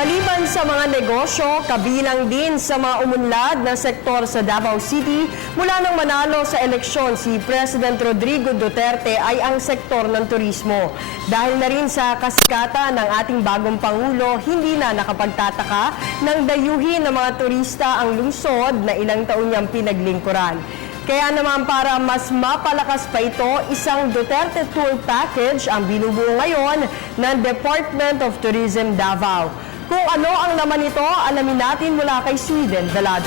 Maliban sa mga negosyo, kabilang din sa mga umunlad na sektor sa Davao City, mula nang manalo sa eleksyon si President Rodrigo Duterte ay ang sektor ng turismo. Dahil na rin sa kasikatan ng ating bagong Pangulo, hindi na nakapagtataka nang dayuhin ng mga turista ang lungsod na ilang taon niyang pinaglingkuran. Kaya naman para mas mapalakas pa ito, isang Duterte Tour Package ang binubuo ngayon ng Department of Tourism Davao. Kung ano ang laman nito, alamin natin mula kay Sweden Velado.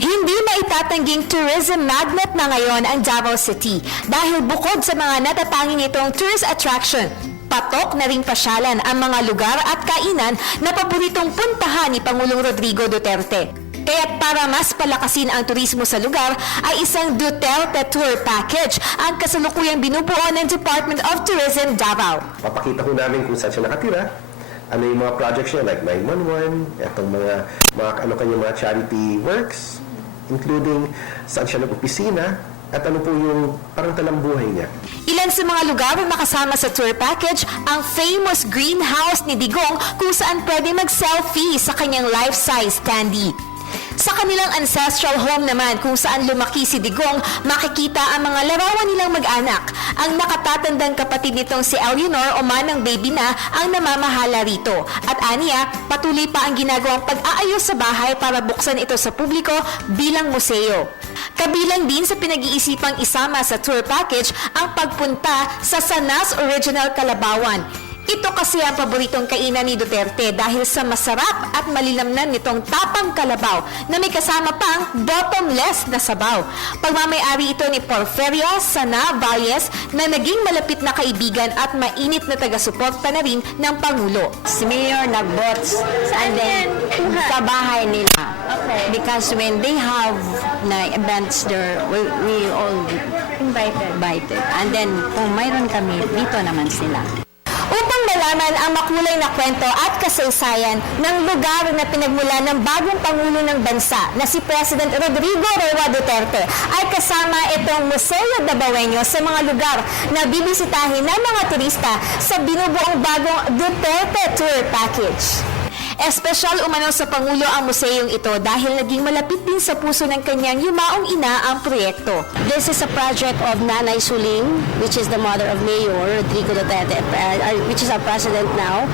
Hindi maitatangging tourism magnet na ngayon ang Davao City dahil bukod sa mga natatanging itong tourist attraction, patok na ring pasyalan ang mga lugar at kainan na paboritong puntahan ni Pangulong Rodrigo Duterte. Kaya't para mas palakasin ang turismo sa lugar ay isang Duterte Tour Package ang kasalukuyang binubuo ng Department of Tourism Davao. Papakita ko namin kung saan siya nakatira, ano yung mga projects niya like 911, itong mga ano kanyang mga charity works, including saan siya nag-opisina, at ano po yung parang talambuhay niya. Ilan sa mga lugar na nakasama sa tour package ang famous greenhouse ni Digong kung saan pwede mag-selfie sa kanyang life-size standee. Sa kanilang ancestral home naman kung saan lumaki si Digong, makikita ang mga larawan nilang mag-anak. Ang nakatatandang kapatid nitong si Eleanor o manang baby na ang namamahala rito. At aniya, patuloy pa ang ginagawang pag-aayos sa bahay para buksan ito sa publiko bilang museo. Kabilang din sa pinag-iisipang isama sa tour package ang pagpunta sa Sanas Original Kalabawan. Ito kasi ang paboritong kainan ni Duterte dahil sa masarap at malilamnan nitong tapang kalabaw na may kasama pang bottomless na sabaw. Pagmamayari ito ni Porfirio Sana Valles na naging malapit na kaibigan at mainit na taga-suporta na rin ng Pangulo. Si Mayor nag-bots and then sa bahay nila. Okay. Because when they have na events there, we all invited. And then kung mayroon kami, dito naman sila. Upang malaman ang makulay na kwento at kasaysayan ng lugar na pinagmula ng bagong Pangulo ng Bansa na si President Rodrigo Roa Duterte ay kasama itong Museo Davaoenyo sa mga lugar na bibisitahin ng mga turista sa binubuong bagong Duterte Tour Package. Espesyal umano sa Pangulo ang museyong ito dahil naging malapit din sa puso ng kanyang yumaong ina ang proyekto. This is a project of Nanay Suling, which is the mother of Mayor Rodrigo Duterte, which is our president now.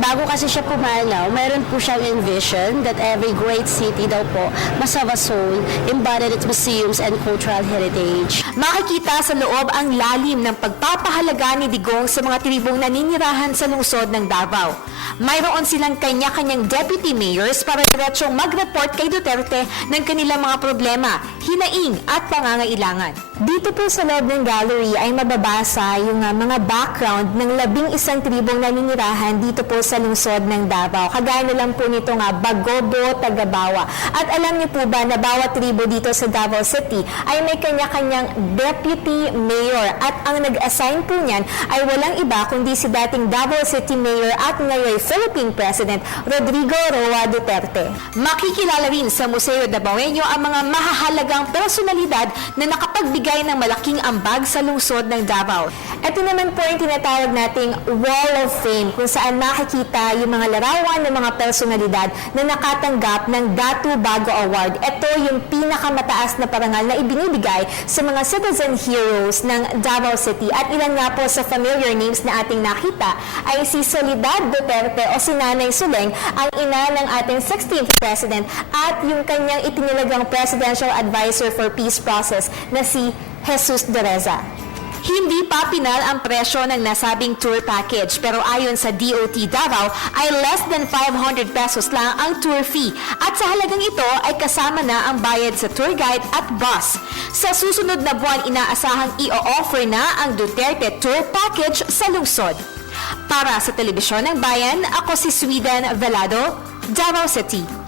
Bago kasi siya pumanaw, mayroon po siyang envision that every great city daw po must have a soul, embodied its museums and cultural heritage. Makikita sa loob ang lalim ng pagpapahalaga ni Digong sa mga tribong naninirahan sa lungsod ng Davao. Mayroon silang kanya-kanyang deputy mayors para diretsong mag-report kay Duterte ng kanilang mga problema, hinaing at pangangailangan. Dito po sa loob ng gallery ay mababasa yung mga background ng 11 tribong naninirahan dito po sa lungsod ng Davao. Kagaya na lang po nito nga, Bagobo, Tagabawa. At alam niyo po ba na bawat tribo dito sa Davao City ay may kanya-kanyang deputy mayor at ang nag-assign po niyan ay walang iba kundi si dating Davao City Mayor at ngayon Philippine President Rodrigo Roa Duterte. Makikilala rin sa Museo Davaoenyo ang mga mahahalagang personalidad na nakapagbigay ng malaking ambag sa lungsod ng Davao. Ito naman po yung tinatawag nating Wall of Fame kung saan makikita yung mga larawan ng mga personalidad na nakatanggap ng Datu Bago Award. Ito yung pinakamataas na parangal na ibinibigay sa mga citizen heroes ng Davao City. At ilan nga po sa familiar names na ating nakita ay si Soledad Duterte o si Nanay Suleng, ang ina ng ating 16th President at yung kanyang itinilagang Presidential Advisor for Peace Process na si Jesus Dereza. Hindi pa pinal ang presyo ng nasabing tour package pero ayon sa DOT Davao ay less than 500 pesos lang ang tour fee at sa halagang ito ay kasama na ang bayad sa tour guide at bus. Sa susunod na buwan inaasahang i-offer na ang Duterte Tour Package sa lungsod. Para sa Telebisyon ng Bayan, ako si Sweden Velado, Davao City.